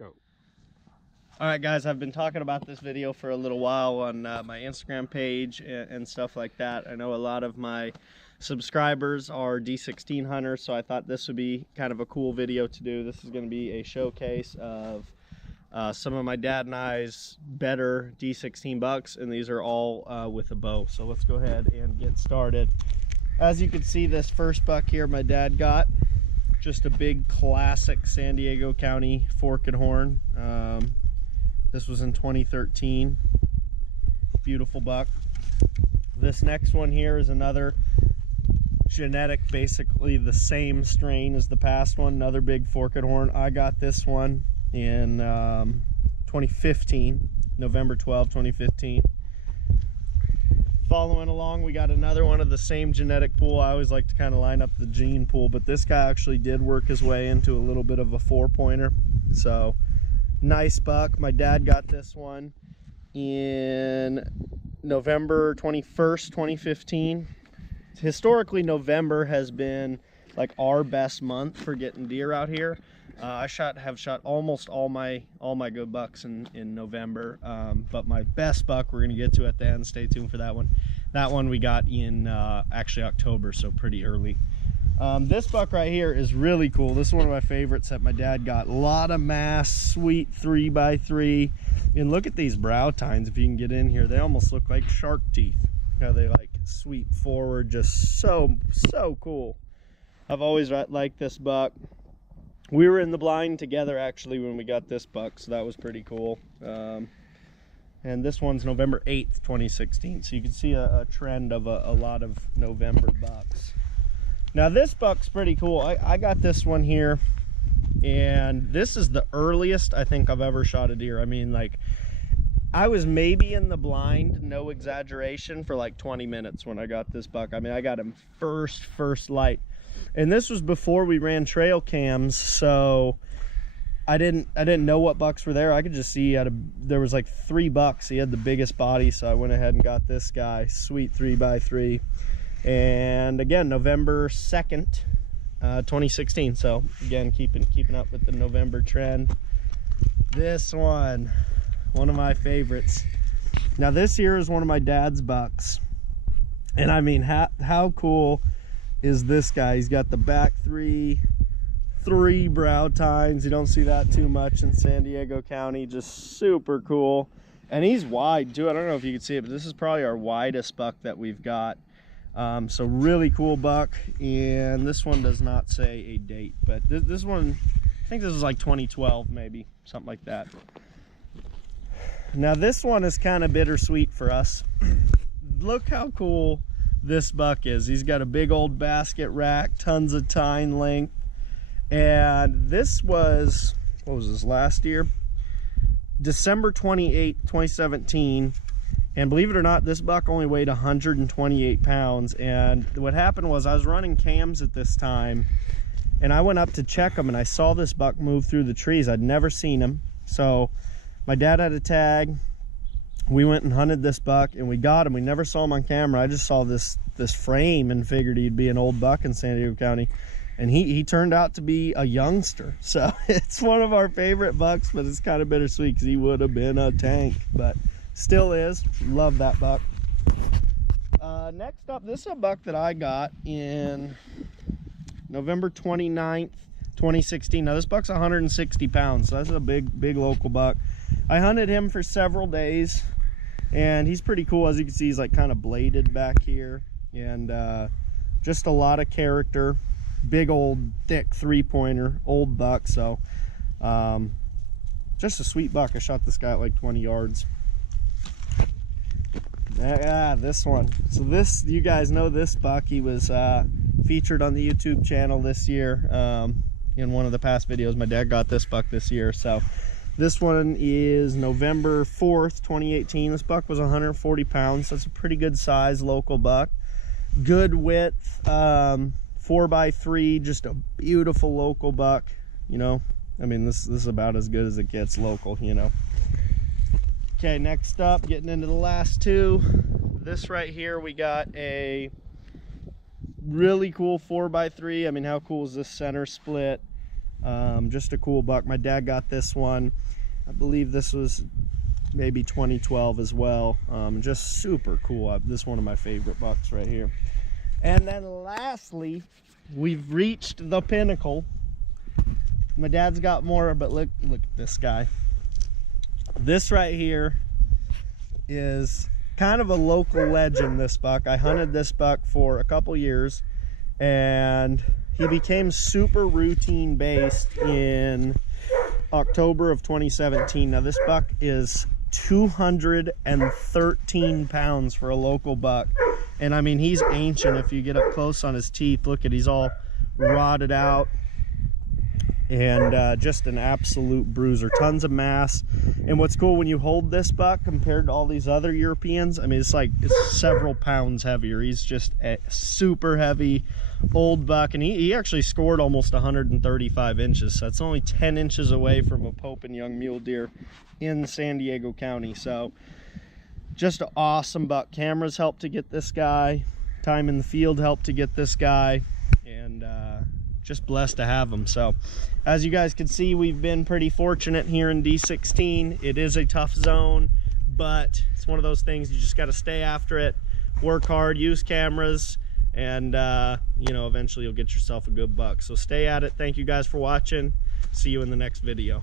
Go. All right, guys, I've been talking about this video for a little while on my Instagram page and stuff like that. I know a lot of my subscribers are D16 hunters, so I thought this would be kind of a cool video to do. This is going to be a showcase of some of my dad and I's better D16 bucks, and these are all with a bow. So let's go ahead and get started. As you can see, this first buck here my dad got, just a big classic San Diego County fork and horn. This was in 2013. Beautiful buck. This next one here is another genetic, basically the same strain as the past one, another big fork and horn. I got this one in 2015, November 12, 2015. Following along, we got another one of the same genetic pool. I always like to kind of line up the gene pool, but this guy actually did work his way into a little bit of a 4-pointer. So nice buck. My dad got this one in November 21st, 2015. Historically, November has been like our best month for getting deer out here. I have shot almost all my good bucks in November, but my best buck we're gonna get to at the end. Stay tuned for that one. That one we got in actually October, so pretty early. This buck right here is really cool. This is one of my favorites that my dad got. A lot of mass, sweet 3x3, and look at these brow tines. If you can get in here, they almost look like shark teeth. How they like sweep forward, just so cool. I've always liked this buck. We were in the blind together actually when we got this buck, so that was pretty cool. And this one's November 8th, 2016. So you can see a trend of a lot of November bucks. Now this buck's pretty cool. I got this one here, and this is the earliest I think I've ever shot a deer. I mean, like, I was maybe in the blind, no exaggeration, for like 20 minutes when I got this buck. I mean, I got him first light. And this was before we ran trail cams, so I didn't know what bucks were there. I could just see there was like 3 bucks. He had the biggest body, so I went ahead and got this guy, sweet 3x3. And again, November 2nd, 2016. So again, keeping up with the November trend. This one of my favorites. Now this here is one of my dad's bucks, and I mean, how cool is this guy? He's got the back three brow tines. You don't see that too much in San Diego County. Just super cool. And he's wide too. I don't know if you can see it, but this is probably our widest buck that we've got. So really cool buck. And this one does not say a date, but this one, I think this is like 2012 maybe, something like that. Now this one is kind of bittersweet for us. Look how cool this buck is. He's got a big old basket rack, tons of tine length, and this was, what was this, last year? December 28, 2017, and believe it or not, this buck only weighed 128 pounds, and what happened was I was running cams at this time, and I went up to check him, and I saw this buck move through the trees. I'd never seen him, so my dad had a tag. We went and hunted this buck, and we got him. We never saw him on camera. I just saw this frame and figured he'd be an old buck in San Diego County, and he turned out to be a youngster. So it's one of our favorite bucks, but it's kind of bittersweet because he would have been a tank, but still is. Love that buck. Next up, this is a buck that I got in November 29th, 2016. Now this buck's 160 pounds, so that's a big local buck. I hunted him for several days, and he's pretty cool. As you can see, he's like kind of bladed back here, and just a lot of character. Big old thick 3-pointer, old buck. So just a sweet buck. I shot this guy at like 20 yards. This one. So this, you guys know this buck. He was featured on the YouTube channel this year in one of the past videos. My dad got this buck this year. So this one is November 4th, 2018. This buck was 140 pounds. That's a pretty good size local buck. Good width, 4x3, just a beautiful local buck. You know, I mean, this is about as good as it gets local, you know. Okay, next up, getting into the last two. This right here, we got a really cool 4x3. I mean, how cool is this center split? Just a cool buck. My dad got this one, I believe this was maybe 2012 as well. Just super cool. This is one of my favorite bucks right here. And then lastly, we've reached the pinnacle. My dad's got more, but look at this guy. This right here is kind of a local legend, this buck. I hunted this buck for a couple years, and he became super routine based in October of 2017. Now this buck is 213 pounds for a local buck, and I mean, he's ancient. If you get up close on his teeth, look at, he's all rotted out, and just an absolute bruiser. Tons of mass. And what's cool, when you hold this buck compared to all these other Europeans, I mean, it's several pounds heavier. He's just a super heavy old buck, and he actually scored almost 135 inches, so it's only 10 inches away from a Pope and Young mule deer in San Diego County. So just an awesome buck. Cameras helped to get this guy, time in the field helped to get this guy, and just blessed to have him. So as you guys can see, we've been pretty fortunate here in D16. It is a tough zone, but it's one of those things, you just got to stay after it, work hard, use cameras, and you know, eventually you'll get yourself a good buck. So stay at it. Thank you guys for watching. See you in the next video.